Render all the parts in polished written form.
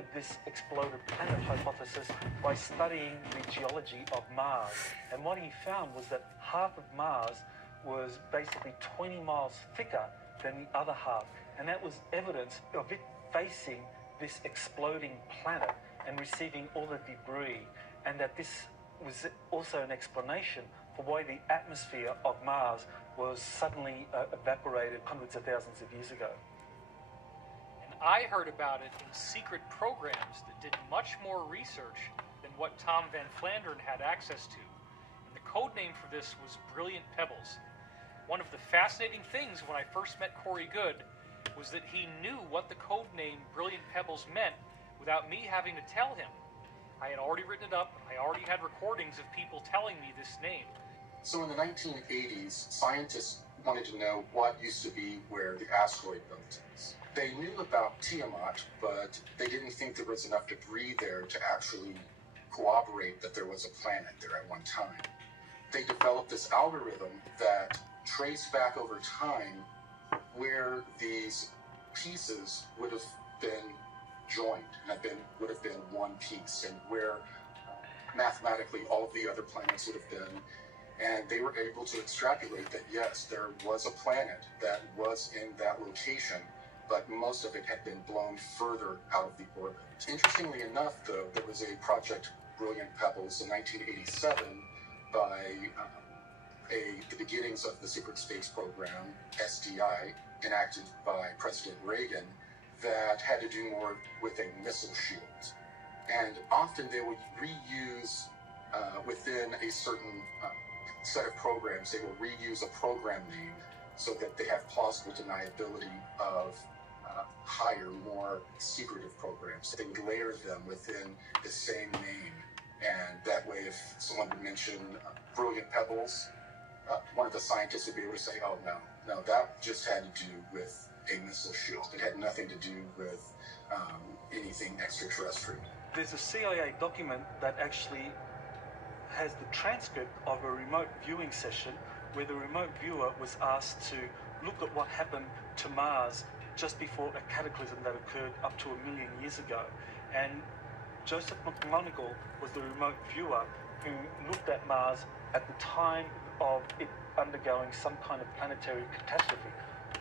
supported this exploded planet hypothesis by studying the geology of Mars. And what he found was that half of Mars was basically 20 miles thicker than the other half. And that was evidence of it facing this exploding planet and receiving all the debris. And that this was also an explanation for why the atmosphere of Mars was suddenly evaporated hundreds of thousands of years ago. And I heard about it in secret programs that did much more research than what Tom Van Flandern had access to. And the code name for this was Brilliant Pebbles. One of the fascinating things when I first met Corey Good was that he knew what the code name Brilliant Pebbles meant without me having to tell him. I had already written it up. I already had recordings of people telling me this name. So in the 1980s, scientists wanted to know what used to be where the asteroid belt is. They knew about Tiamat, but they didn't think there was enough debris there to actually corroborate that there was a planet there at one time. They developed this algorithm that traced back over time where these pieces would have been joined and would have been one piece, and where mathematically all of the other planets would have been. And they were able to extrapolate that yes, there was a planet that was in that location, but most of it had been blown further out of the orbit. Interestingly enough, though, there was a project Brilliant Pebbles in 1987 by the beginnings of the secret space program, SDI, enacted by President Reagan, that had to do more with a missile shield. And often they would reuse, within a certain set of programs, they will reuse a program name so that they have plausible deniability of higher, more secretive programs. They would layer them within the same name. And that way, if someone would mention Brilliant Pebbles, one of the scientists would be able to say, oh, no, that just had to do with a missile shield. It had nothing to do with anything extraterrestrial. There's a CIA document that actually has the transcript of a remote viewing session where the remote viewer was asked to look at what happened to Mars just before a cataclysm that occurred up to 1 million years ago. And Joseph McMoneagle was the remote viewer who looked at Mars at the time of it undergoing some kind of planetary catastrophe,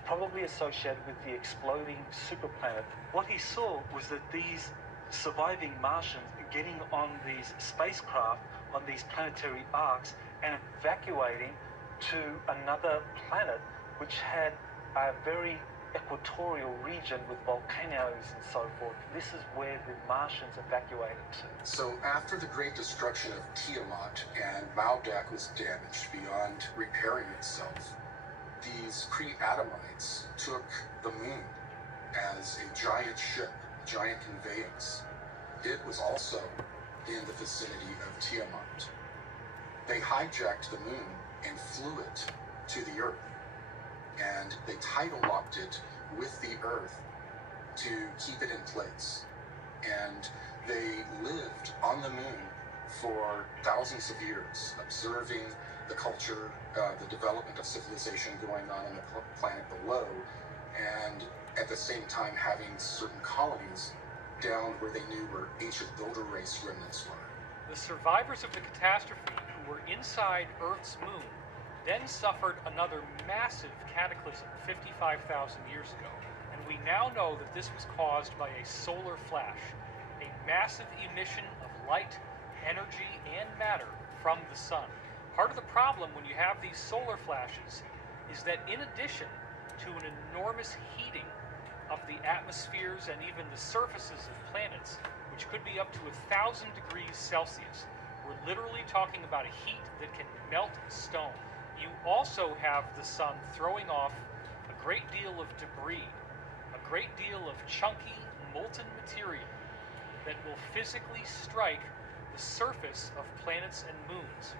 probably associated with the exploding superplanet. What he saw was that these surviving Martians getting on these spacecraft, on these planetary arcs, and evacuating to another planet which had a very equatorial region with volcanoes and so forth. This is where the Martians evacuated to. So after the great destruction of Tiamat and Maldak was damaged beyond repairing itself, these pre-Adamites took the moon as a giant ship, a giant conveyance. It was also in the vicinity of Tiamat. They hijacked the moon and flew it to the Earth. And they tidal locked it with the Earth to keep it in place. And they lived on the moon for thousands of years, observing the culture, the development of civilization going on the planet below, and at the same time having certain colonies down where they knew where ancient builder race remnants were. The survivors of the catastrophe who were inside Earth's moon then suffered another massive cataclysm 55,000 years ago, and we now know that this was caused by a solar flash, a massive emission of light, energy, and matter from the sun. Part of the problem when you have these solar flashes is that in addition to an enormous heating of the atmospheres and even the surfaces of planets, which could be up to 1,000 degrees Celsius, we're literally talking about a heat that can melt stone. You also have the sun throwing off a great deal of debris, a great deal of chunky, molten material that will physically strike the surface of planets and moons.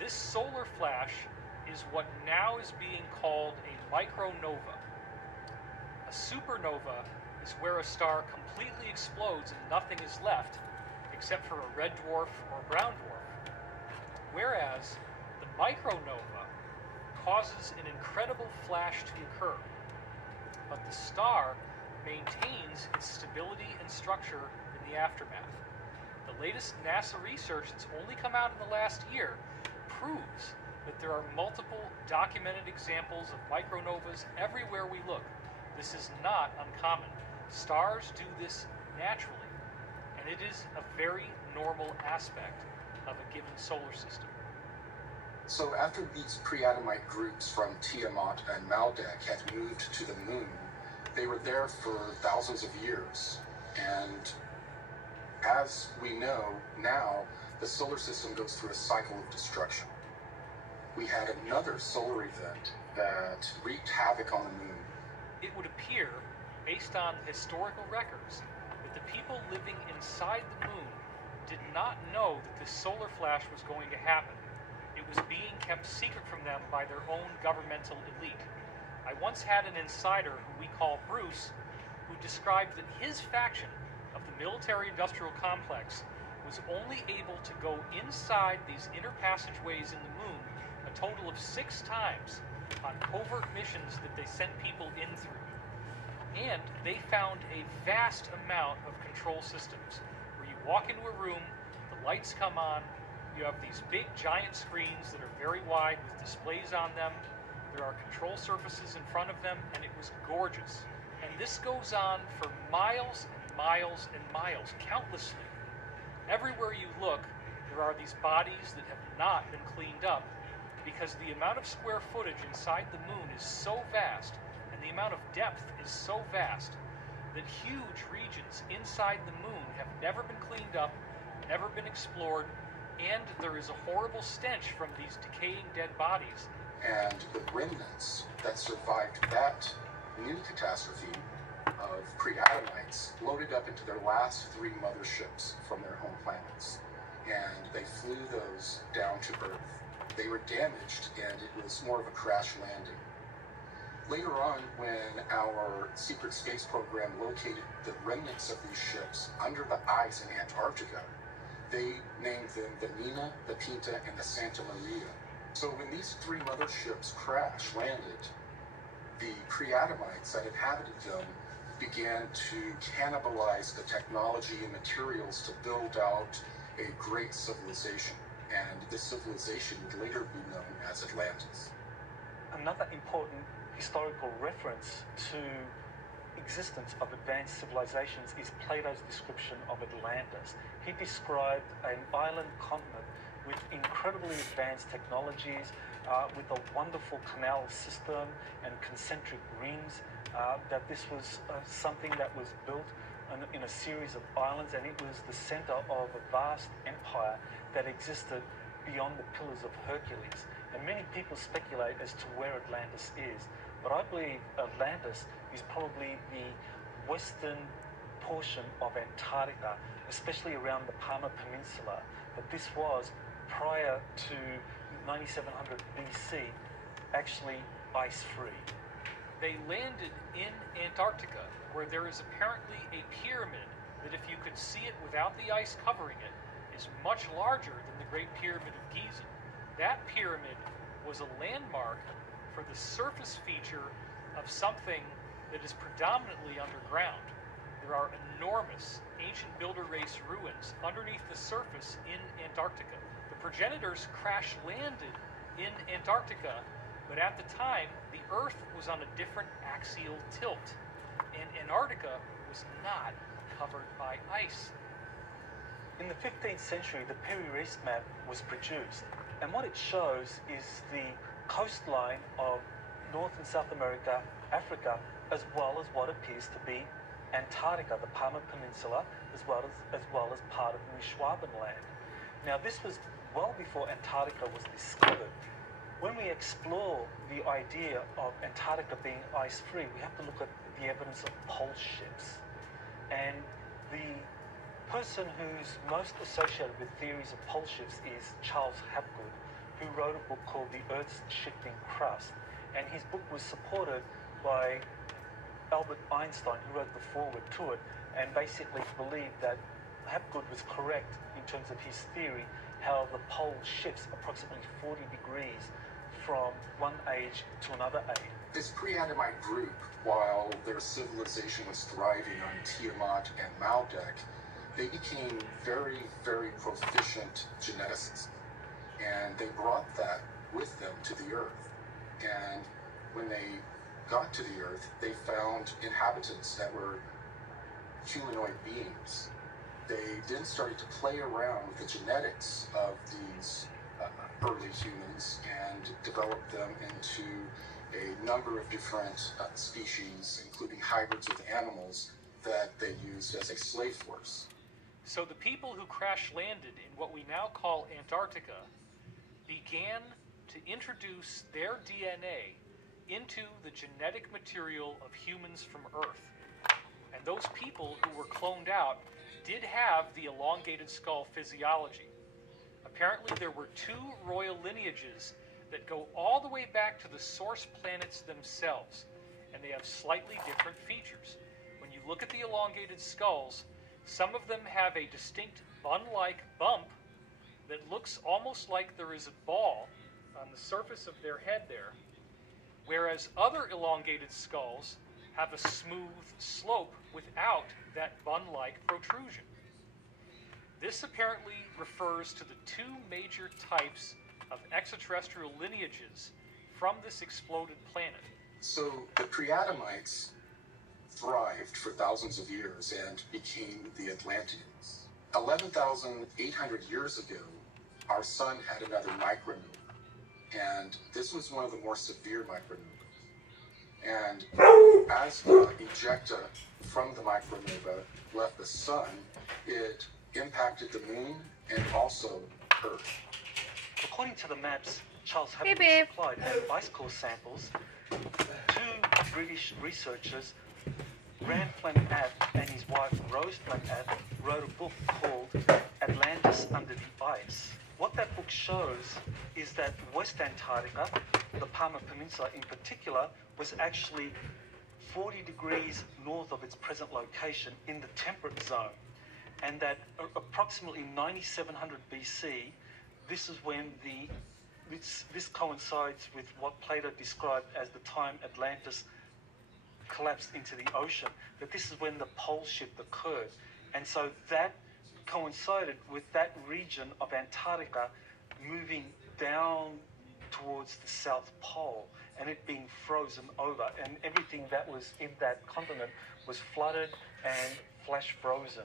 This solar flash is what now is being called a micronova. A supernova is where a star completely explodes and nothing is left except for a red dwarf or brown dwarf. Whereas the micronova causes an incredible flash to occur, but the star maintains its stability and structure in the aftermath. The latest NASA research that's only come out in the last year proves that there are multiple documented examples of micronovas everywhere we look. This is not uncommon. Stars do this naturally, and it is a very normal aspect of a given solar system. So after these pre-Adamite groups from Tiamat and Maldek had moved to the moon, they were there for thousands of years. And as we know now, the solar system goes through a cycle of destruction. We had another solar event that wreaked havoc on the moon. It would appear, based on historical records, that the people living inside the moon did not know that this solar flash was going to happen. It was being kept secret from them by their own governmental elite. I once had an insider who we call Bruce, who described that his faction of the military-industrial complex was only able to go inside these inner passageways in the moon a total of 6 times on covert missions that they sent people in through. And they found a vast amount of control systems, where you walk into a room, the lights come on, you have these big giant screens that are very wide with displays on them, there are control surfaces in front of them, and it was gorgeous. And this goes on for miles and miles and miles, countlessly. Everywhere you look, there are these bodies that have not been cleaned up, because the amount of square footage inside the moon is so vast, and the amount of depth is so vast, that huge regions inside the moon have never been cleaned up, never been explored, and there is a horrible stench from these decaying dead bodies. And the remnants that survived that new catastrophe of pre-Adamites loaded up into their last 3 motherships from their home planets, and they flew those down to Earth. They were damaged, and it was more of a crash landing. Later on, when our secret space program located the remnants of these ships under the ice in Antarctica, they named them the Nina, the Pinta, and the Santa Maria. So when these 3 motherships crash landed, the pre-Adamites that inhabited them began to cannibalize the technology and materials to build out a great civilization. And this civilization would later be known as Atlantis. Another important historical reference to existence of advanced civilizations is Plato's description of Atlantis. He described an island continent with incredibly advanced technologies, with a wonderful canal system and concentric rings, that this was something that was built in a series of islands, and it was the center of a vast empire that existed beyond the Pillars of Hercules. And many people speculate as to where Atlantis is, but I believe Atlantis is probably the western portion of Antarctica, especially around the Palmer Peninsula, that this was, prior to 9700 BC, actually ice-free. They landed in Antarctica, where there is apparently a pyramid that, if you could see it without the ice covering it, is much larger than the Great Pyramid of Giza. That pyramid was a landmark for the surface feature of something that is predominantly underground. There are enormous ancient builder race ruins underneath the surface in Antarctica. The progenitors crash-landed in Antarctica, but at the time, the Earth was on a different axial tilt, and Antarctica was not covered by ice. In the 15th century, the Peri-Reis map was produced, and what it shows is the coastline of North and South America, Africa, as well as what appears to be Antarctica, the Palmer Peninsula, as well as part of New Schwabenland. Now, this was well before Antarctica was discovered. When we explore the idea of Antarctica being ice-free, we have to look at the evidence of pole ships. And the person who's most associated with theories of pole shifts is Charles Hapgood, who wrote a book called The Earth's Shifting Crust. And his book was supported by Albert Einstein, who wrote the foreword to it, and basically believed that Hapgood was correct in terms of his theory, how the pole shifts approximately 40 degrees from one age to another age. This pre-Adamite group, while their civilization was thriving on Tiamat and Maldek, they became very, very proficient geneticists. And they brought that with them to the Earth. And when they got to the Earth, they found inhabitants that were humanoid beings. They then started to play around with the genetics of these early humans and developed them into a number of different species, including hybrids with animals that they used as a slave force. So the people who crash landed in what we now call Antarctica began to introduce their DNA into the genetic material of humans from Earth. And those people who were cloned out did have the elongated skull physiology. Apparently there were two royal lineages that go all the way back to the source planets themselves, and they have slightly different features. When you look at the elongated skulls, some of them have a distinct bun-like bump that looks almost like there is a ball on the surface of their head there, whereas other elongated skulls have a smooth slope without that bun-like protrusion. This apparently refers to the two major types of extraterrestrial lineages from this exploded planet. So the pre-Adamites thrived for thousands of years and became the Atlanteans. 11,800 years ago, our sun had another micronova, and this was one of the more severe micronovas. And as the ejecta from the micronova left the sun, it impacted the moon and also Earth. According to the maps Charles Hey, Hapgood babe. supplied and ice core samples, two British researchers, Grant Fleming-Abt and his wife Rose Fleming-Abt, wrote a book called Atlantis Under the Ice. What that book shows is that West Antarctica, the Palmer Peninsula in particular, was actually 40 degrees north of its present location in the temperate zone, and that approximately 9700 BC, this is when this coincides with what Plato described as the time Atlantis collapsed into the ocean, that this is when the pole shift occurred. And so that coincided with that region of Antarctica moving down towards the South Pole and it being frozen over, and everything that was in that continent was flooded and flash frozen.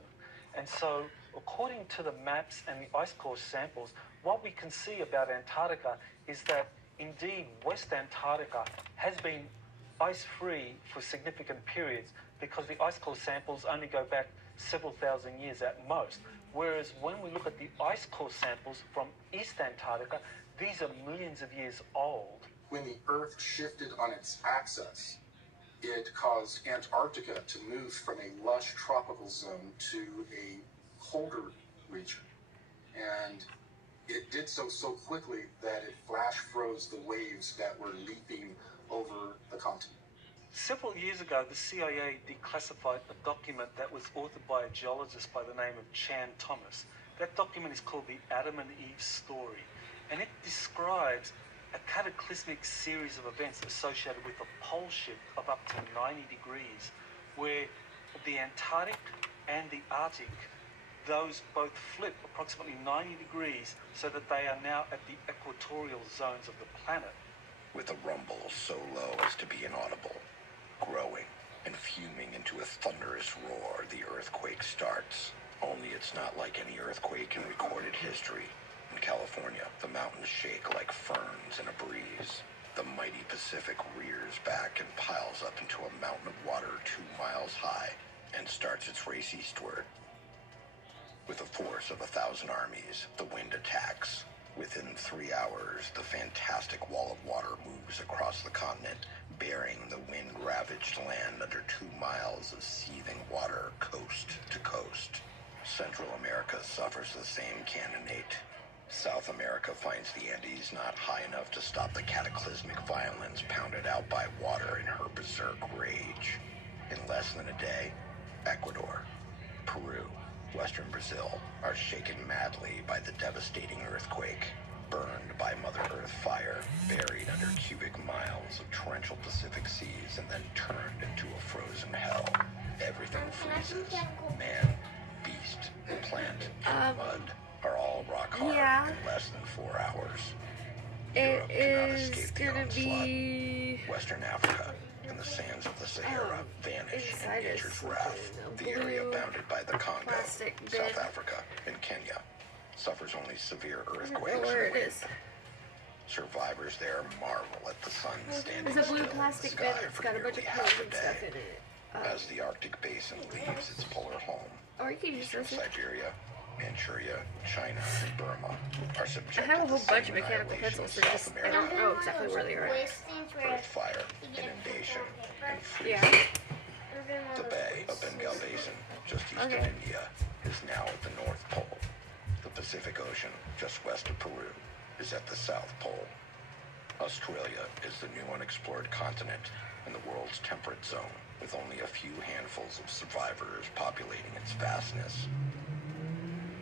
And so, according to the maps and the ice core samples, what we can see about Antarctica is that indeed West Antarctica has been ice-free for significant periods because the ice core samples only go back several thousand years at most. Whereas when we look at the ice core samples from East Antarctica, these are millions of years old. When the Earth shifted on its axis, it caused Antarctica to move from a lush tropical zone to a colder region. And it did so quickly that it flash froze the waves that were leaping over the continent. Several years ago, the CIA declassified a document that was authored by a geologist by the name of Chan Thomas. That document is called the Adam and Eve Story, and it describes a cataclysmic series of events associated with a pole shift of up to 90 degrees, where the Antarctic and the Arctic, those both flip approximately 90 degrees so that they are now at the equatorial zones of the planet. With a rumble so low as to be inaudible, growing and fuming into a thunderous roar, the earthquake starts. Only it's not like any earthquake in recorded history. In California, the mountains shake like ferns in a breeze. The mighty Pacific rears back and piles up into a mountain of water 2 miles high and starts its race eastward. With a force of 1,000 armies, the wind attacks. Within 3 hours, the fantastic wall of water moves across the continent, burying the wind-ravaged land under 2 miles of seething water coast to coast. Central America suffers the same cannonade. South America finds the Andes not high enough to stop the cataclysmic violence pounded out by water in her berserk rage. In less than a day, Ecuador, Peru, Western Brazil are shaken madly by the devastating earthquake. burned by Mother Earth fire, buried under cubic miles of torrential Pacific seas, and then turned into a frozen hell. Everything freezes. Man, beast, plant, and mud are all rock hard in less than 4 hours. Europe cannot escape the onslaught. Western Africa and the sands of the Sahara vanish in nature's wrath. The area bounded by the Congo, South Africa, and Kenya suffers only severe earthquakes and wind. Survivors there marvel at the sun standing There's a blue still plastic in bin the sky that's for got a bunch nearly of half pills a and stuff day. in it. As the Arctic basin leaves its polar home, Or you can just eastern listen. Siberia, Manchuria, China, and Burma are I subjected have a to whole the bunch same of mechanical annihilation pencils as for South just, I don't America. know exactly where they are. Earth fire, inundation, and freezing. Yeah. The Bay of Bengal Basin, just east of India, is now at the North Pole. The Pacific Ocean, just west of Peru, is at the South Pole. Australia is the new unexplored continent in the world's temperate zone, with only a few handfuls of survivors populating its vastness.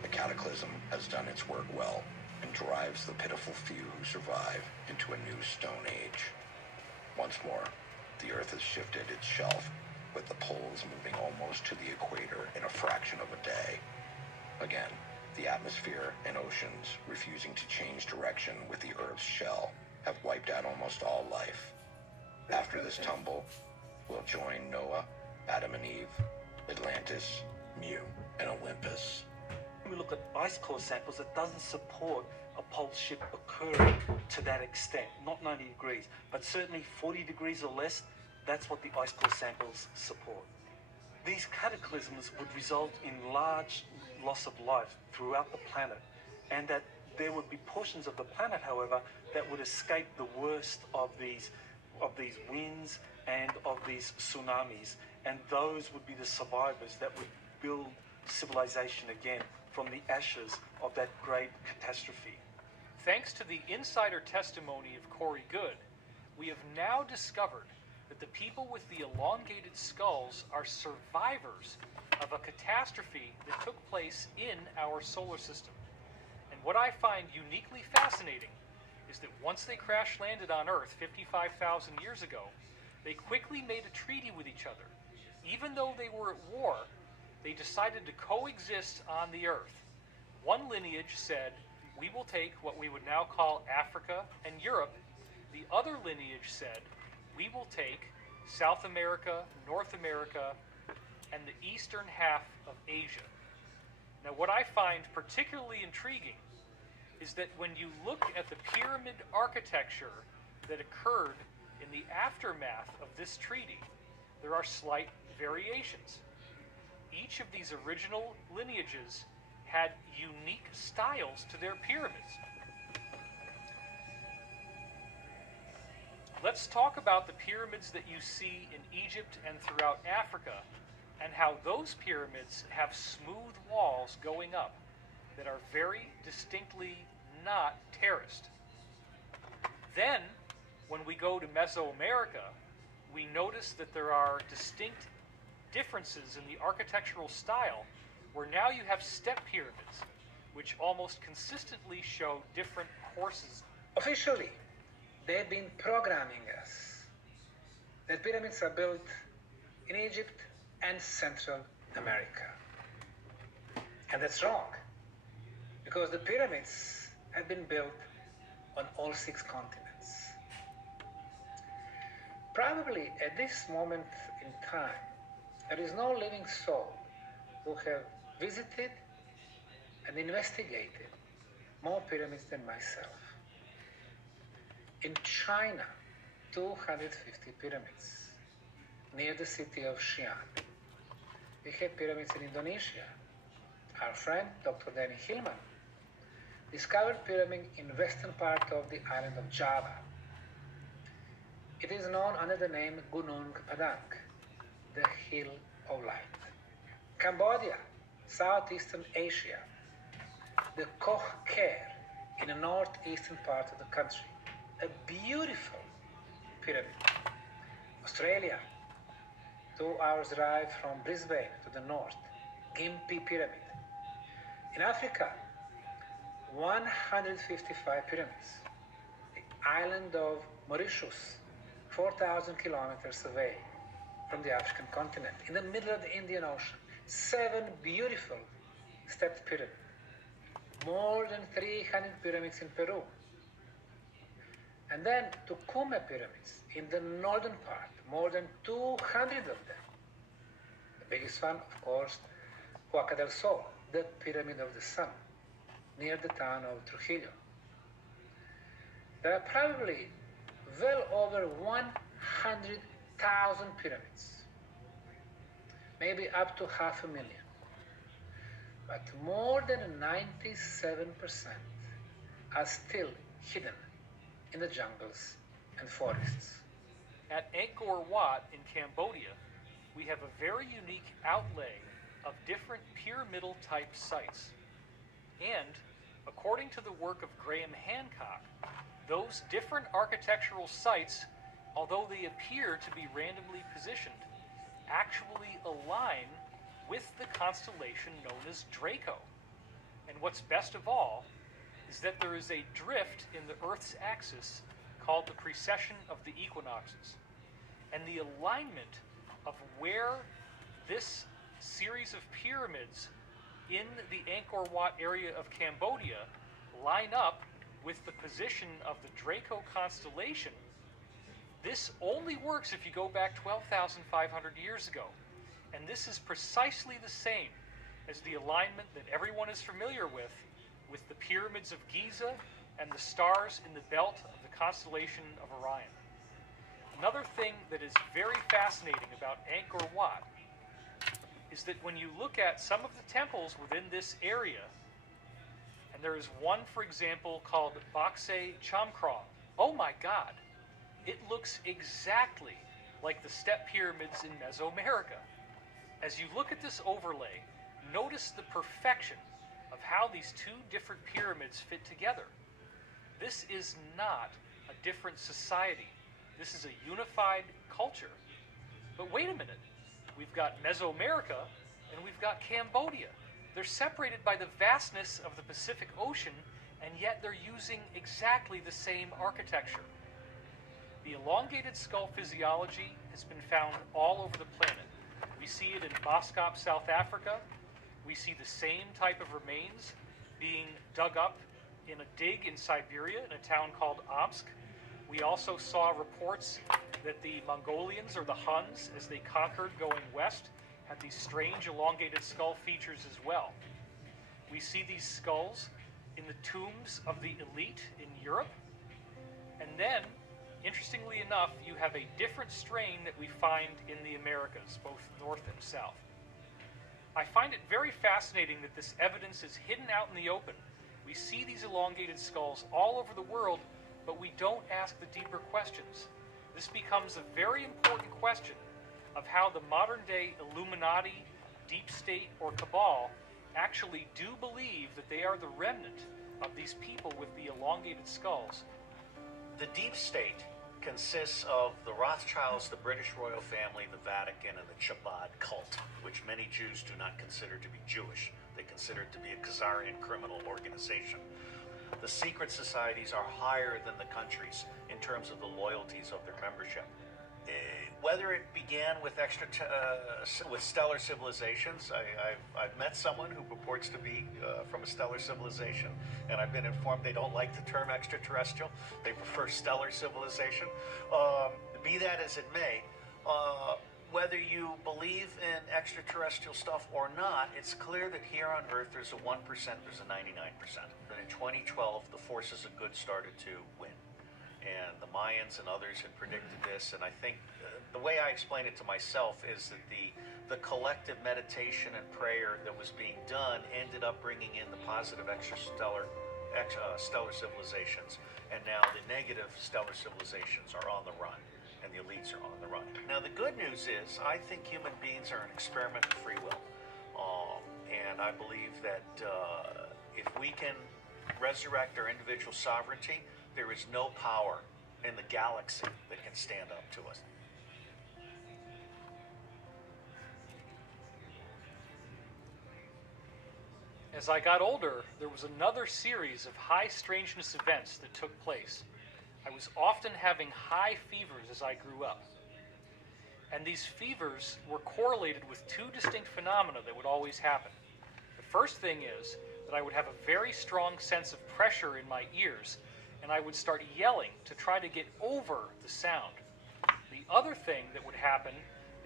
The cataclysm has done its work well and drives the pitiful few who survive into a new Stone Age. Once more, the Earth has shifted its shelf, with the poles moving almost to the equator in a fraction of a day. Again, the atmosphere and oceans, refusing to change direction with the Earth's shell, have wiped out almost all life. After this tumble, we'll join Noah, Adam and Eve, Atlantis, Mu, and Olympus. When we look at ice core samples, it doesn't support a pole shift occurring to that extent, not 90 degrees, but certainly 40 degrees or less, that's what the ice core samples support. These cataclysms would result in large loss of life throughout the planet, and that there would be portions of the planet, however, that would escape the worst of these winds and of these tsunamis, and those would be the survivors that would build civilization again from the ashes of that great catastrophe. Thanks to the insider testimony of Corey Good, we have now discovered that the people with the elongated skulls are survivors of a catastrophe that took place in our solar system. And what I find uniquely fascinating is that once they crash landed on Earth 55,000 years ago, they quickly made a treaty with each other. Even though they were at war, they decided to coexist on the Earth. One lineage said, "We will take what we would now call Africa and Europe." The other lineage said, "We will take South America, North America, and the eastern half of Asia." Now, what I find particularly intriguing is that when you look at the pyramid architecture that occurred in the aftermath of this treaty, there are slight variations. Each of these original lineages had unique styles to their pyramids. Let's talk about the pyramids that you see in Egypt and throughout Africa, and how those pyramids have smooth walls going up that are very distinctly not terraced. Then, when we go to Mesoamerica, we notice that there are distinct differences in the architectural style, where now you have step pyramids, which almost consistently show different courses. Officially, they've been programming us that pyramids are built in Egypt and Central America. And that's wrong, because the pyramids have been built on all 6 continents. Probably at this moment in time, there is no living soul who have visited and investigated more pyramids than myself. In China, 250 pyramids near the city of Xi'an. We have pyramids in Indonesia. Our friend, Dr. Danny Hillman, discovered pyramid in western part of the island of Java. It is known under the name Gunung Padang, the Hill of Light. Cambodia, Southeastern Asia, the Koh Ker in the northeastern part of the country, a beautiful pyramid. Australia, 2 hours drive from Brisbane to the north, Gympie Pyramid. In Africa, 155 pyramids. The island of Mauritius, 4,000 kilometers away from the African continent, in the middle of the Indian Ocean. 7 beautiful stepped pyramids. More than 300 pyramids in Peru. And then Tucumã pyramids in the northern part, more than 200 of them. The biggest one, of course, Huaca del Sol, the Pyramid of the Sun, near the town of Trujillo. There are probably well over 100,000 pyramids, maybe up to 500,000. But more than 97% are still hidden in the jungles and forests. At Angkor Wat in Cambodia, we have a very unique outlay of different pyramidal type sites. And, according to the work of Graham Hancock, those different architectural sites, although they appear to be randomly positioned, actually align with the constellation known as Draco. And what's best of all is that there is a drift in the Earth's axis called the precession of the equinoxes. And the alignment of where this series of pyramids in the Angkor Wat area of Cambodia line up with the position of the Draco constellation, this only works if you go back 12,500 years ago. And this is precisely the same as the alignment that everyone is familiar with the pyramids of Giza and the stars in the belt of the constellation of Orion. Another thing that is very fascinating about Angkor Wat is that when you look at some of the temples within this area, and there is one, for example, called Bakse Chamkrong. Oh my God! It looks exactly like the step pyramids in Mesoamerica. As you look at this overlay, notice the perfection of how these two different pyramids fit together. This is not a different society. This is a unified culture. But wait a minute. We've got Mesoamerica and we've got Cambodia. They're separated by the vastness of the Pacific Ocean, and yet they're using exactly the same architecture. The elongated skull physiology has been found all over the planet. We see it in Boskop, South Africa. We see the same type of remains being dug up in a dig in Siberia in a town called Omsk. We also saw reports that the Mongolians, or the Huns, as they conquered going west, had these strange elongated skull features as well. We see these skulls in the tombs of the elite in Europe. And then, interestingly enough, you have a different strain that we find in the Americas, both north and south. I find it very fascinating that this evidence is hidden out in the open. We see these elongated skulls all over the world, but we don't ask the deeper questions. This becomes a very important question of how the modern-day Illuminati, deep state, or cabal actually do believe that they are the remnant of these people with the elongated skulls. The deep state consists of the Rothschilds, the British royal family, the Vatican, and the Chabad cult, which many Jews do not consider to be Jewish. They consider it to be a Khazarian criminal organization. The secret societies are higher than the countries in terms of the loyalties of their membership. Whether it began with with stellar civilizations, I've met someone who purports to be from a stellar civilization, and I've been informed they don't like the term extraterrestrial. They prefer stellar civilization. Be that as it may, whether you believe in extraterrestrial stuff or not, it's clear that here on Earth there's a 1%, there's a 99%. That in 2012, the forces of good started to win. And the Mayans and others had predicted this, and I think the way I explain it to myself is that the collective meditation and prayer that was being done ended up bringing in the positive stellar civilizations, and now the negative stellar civilizations are on the run, and the elites are on the run. Now the good news is I think human beings are an experiment of free will, and I believe that if we can resurrect our individual sovereignty, there is no power in the galaxy that can stand up to us. As I got older, there was another series of high strangeness events that took place. I was often having high fevers as I grew up. And these fevers were correlated with two distinct phenomena that would always happen. The first thing is that I would have a very strong sense of pressure in my ears, and I would start yelling to try to get over the sound. The other thing that would happen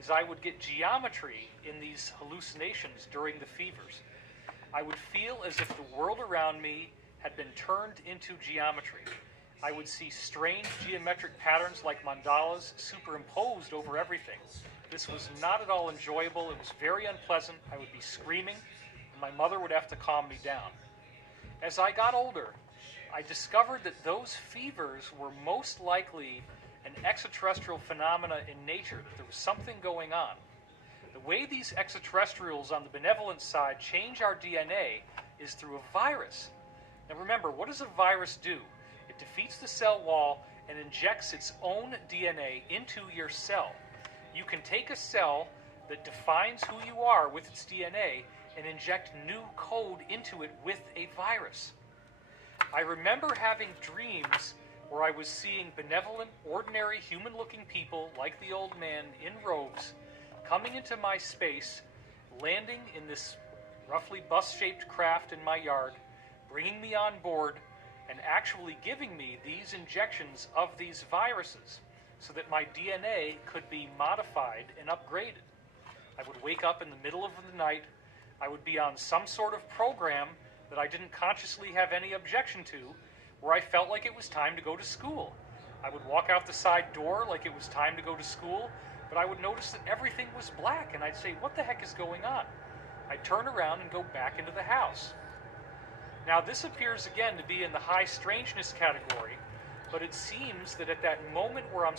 is I would get geometry in these hallucinations during the fevers. I would feel as if the world around me had been turned into geometry. I would see strange geometric patterns like mandalas superimposed over everything. This was not at all enjoyable. It was very unpleasant. I would be screaming, and my mother would have to calm me down. As I got older, I discovered that those fevers were most likely an extraterrestrial phenomena in nature, that there was something going on. The way these extraterrestrials on the benevolent side change our DNA is through a virus. Now remember, what does a virus do? It defeats the cell wall and injects its own DNA into your cell. You can take a cell that defines who you are with its DNA and inject new code into it with a virus. I remember having dreams where I was seeing benevolent, ordinary, human-looking people, like the old man, in robes, coming into my space, landing in this roughly bus-shaped craft in my yard, bringing me on board, and actually giving me these injections of these viruses so that my DNA could be modified and upgraded. I would wake up in the middle of the night. I would be on some sort of program that I didn't consciously have any objection to, where I felt like it was time to go to school. I would walk out the side door like it was time to go to school, but I would notice that everything was black, and I'd say, what the heck is going on? I'd turn around and go back into the house. Now, this appears again to be in the high strangeness category, but it seems that at that moment where I'm